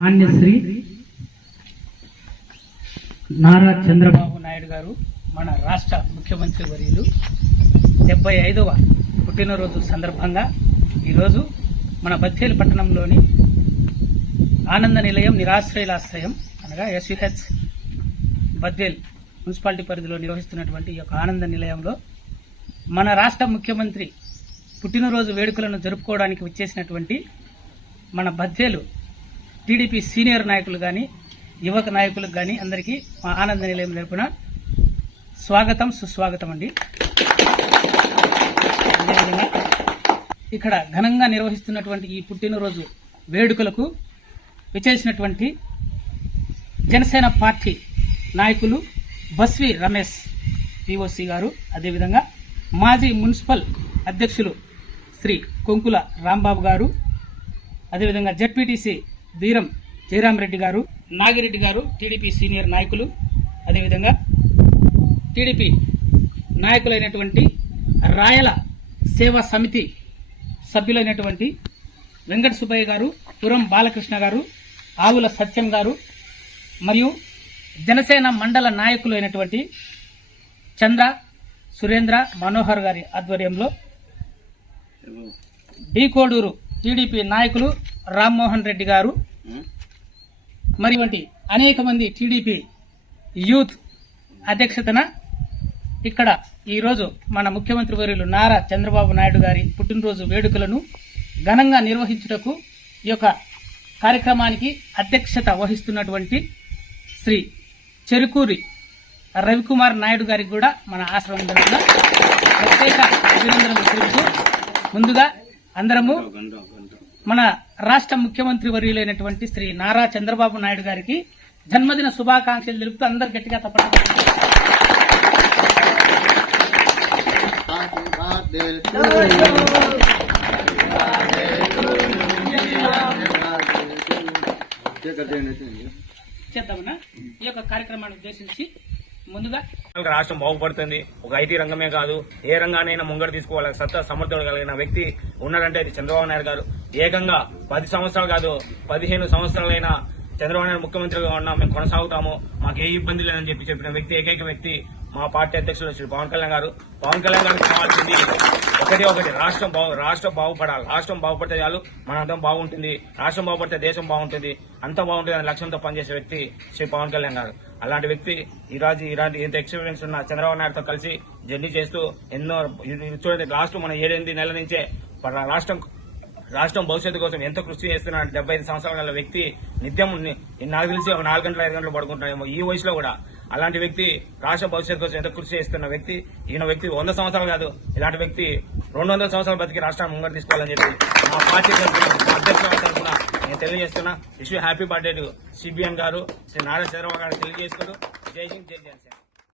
మాన్యశ్రీ నారా చంద్రబాబు నాయుడు గారు మన రాష్ట్ర ముఖ్యమంత్రి వర్యులు. డెబ్బై ఐదవ పుట్టినరోజు సందర్భంగా ఈరోజు మన బత్తేలు పట్టణంలోని ఆనంద నిలయం నిరాశ్రయులాశ్రయం అనగా ఎస్యుహెచ్ బద్దేల్ మున్సిపాలిటీ పరిధిలో నిర్వహిస్తున్నటువంటి ఈ యొక్క ఆనంద నిలయంలో మన రాష్ట్ర ముఖ్యమంత్రి పుట్టినరోజు వేడుకలను జరుపుకోవడానికి వచ్చేసినటువంటి మన బద్దేలు టీడీపీ సీనియర్ నాయకులు కానీ యువక నాయకులకు కానీ అందరికీ మా ఆనంద నిలయం తరపున స్వాగతం సుస్వాగతం అండి. అదేవిధంగా ఇక్కడ ఘనంగా నిర్వహిస్తున్నటువంటి ఈ పుట్టినరోజు వేడుకలకు విచేసినటువంటి జనసేన పార్టీ నాయకులు బస్వి రమేష్ పిఓసి గారు అదేవిధంగా మాజీ మున్సిపల్ అధ్యక్షులు శ్రీ కొంకుల రాంబాబు గారు అదేవిధంగా జడ్పీటీసీ వీరం జయరామరెడ్డి గారు నాగిరెడ్డి గారు టీడీపీ సీనియర్ నాయకులు. అదేవిధంగా టీడీపీ నాయకులైనటువంటి రాయల సేవా సమితి సభ్యులైనటువంటి వెంకట సుబ్బయ్య గారు పురం బాలకృష్ణ గారు ఆవుల సత్యం గారు మరియు జనసేన మండల నాయకులైనటువంటి చంద్ర సురేంద్ర మనోహర్ గారి ఆధ్వర్యంలో బీకోడూరు టీడీపీ నాయకులు రామ్మోహన్ రెడ్డి గారు. మరి వంటి అనేక మంది టీడీపీ యూత్ అధ్యక్షతన ఇక్కడ ఈరోజు మన ముఖ్యమంత్రి వర్యులు నారా చంద్రబాబు నాయుడు గారి పుట్టినరోజు వేడుకలను ఘనంగా నిర్వహించుటకు ఈ యొక్క కార్యక్రమానికి అధ్యక్షత వహిస్తున్నటువంటి శ్రీ చెరుకూరి రవికుమార్ నాయుడు గారికి కూడా మన ఆశ్రమం ప్రత్యేక అభినందనలు తెలుపుతూ ముందుగా అందరము మన రాష్ట్ర ముఖ్యమంత్రి వర్యులైనటువంటి శ్రీ నారా చంద్రబాబు నాయుడు గారికి జన్మదిన శుభాకాంక్షలు తెలుపుతూ అందరు గట్టిగా తప్పడం చేద్దామన్నా? ఈ యొక్క కార్యక్రమాన్ని ఉద్దేశించి ముందుగా రాష్ట్రం బాగుపడుతుంది ఒక ఐటీ రంగమే కాదు ఏ రంగానైనా ముంగడు తీసుకోవాలి సత్తా సమర్థుడు కలిగిన వ్యక్తి ఉన్నారంటే అది చంద్రబాబు నాయుడు గారు. ఏకంగా పది సంవత్సరాలు కాదు పదిహేను సంవత్సరాలైనా చంద్రబాబు నాయుడు ముఖ్యమంత్రిగా ఉన్నా మేము కొనసాగుతాము మాకు ఏ ఇబ్బంది లేదని చెప్పి చెప్పిన వ్యక్తి ఏకైక వ్యక్తి మా పార్టీ అధ్యక్షులు శ్రీ పవన్ కళ్యాణ్ గారు. పవన్ కళ్యాణ్ గారికి కావాల్సింది ఒకటి ఒకటి రాష్ట్రం బాగు రాష్ట్రం బాగుపడాలి రాష్ట్రం బాగుపడితే చాలు మనందరం బాగుంటుంది రాష్ట్రం బాగుపడితే దేశం బాగుంటుంది అంతా బాగుంటుంది అనే లక్ష్యంతో పనిచేసే వ్యక్తి శ్రీ పవన్ కళ్యాణ్ గారు. అలాంటి వ్యక్తి ఈరోజు ఇలాంటి ఇంత ఎక్స్పీరియన్స్ ఉన్న చంద్రబాబు నాయుడుతో కలిసి జర్నీ చేస్తూ ఎన్నో చూడండి లాస్ట్ మన ఏడెనిమిది నెలల నుంచే రాష్ట్రం రాష్ట్రం భవిష్యత్తు కోసం ఎంత కృషి చేస్తున్న డెబ్బై ఐదు సంవత్సరాల గల వ్యక్తి నిత్యం నాకు తెలిసి ఒక నాలుగు గంటల ఐదు గంటలు పడుకుంటున్నాడేమో ఈ వయసులో కూడా. అలాంటి వ్యక్తి రాష్ట్ర భవిష్యత్తు కోసం ఎంత కృషి చేస్తున్న వ్యక్తి ఈయన వ్యక్తి వంద సంవత్సరాలు కాదు ఇలాంటి వ్యక్తి రెండు వందల సంవత్సరాలు బతికి రాష్ట్రాన్ని ముంగడు తీసుకోవాలని చెప్పి మా పార్టీ తరఫున అధ్యక్షుల తరఫున నేను తెలియజేస్తున్నా. Wish happy birthday to CBN గారు. శ్రీ నారా చంద్రబాబు గారు తెలియజేసుకుంటూ. జై సింగ్ జై జనసేన.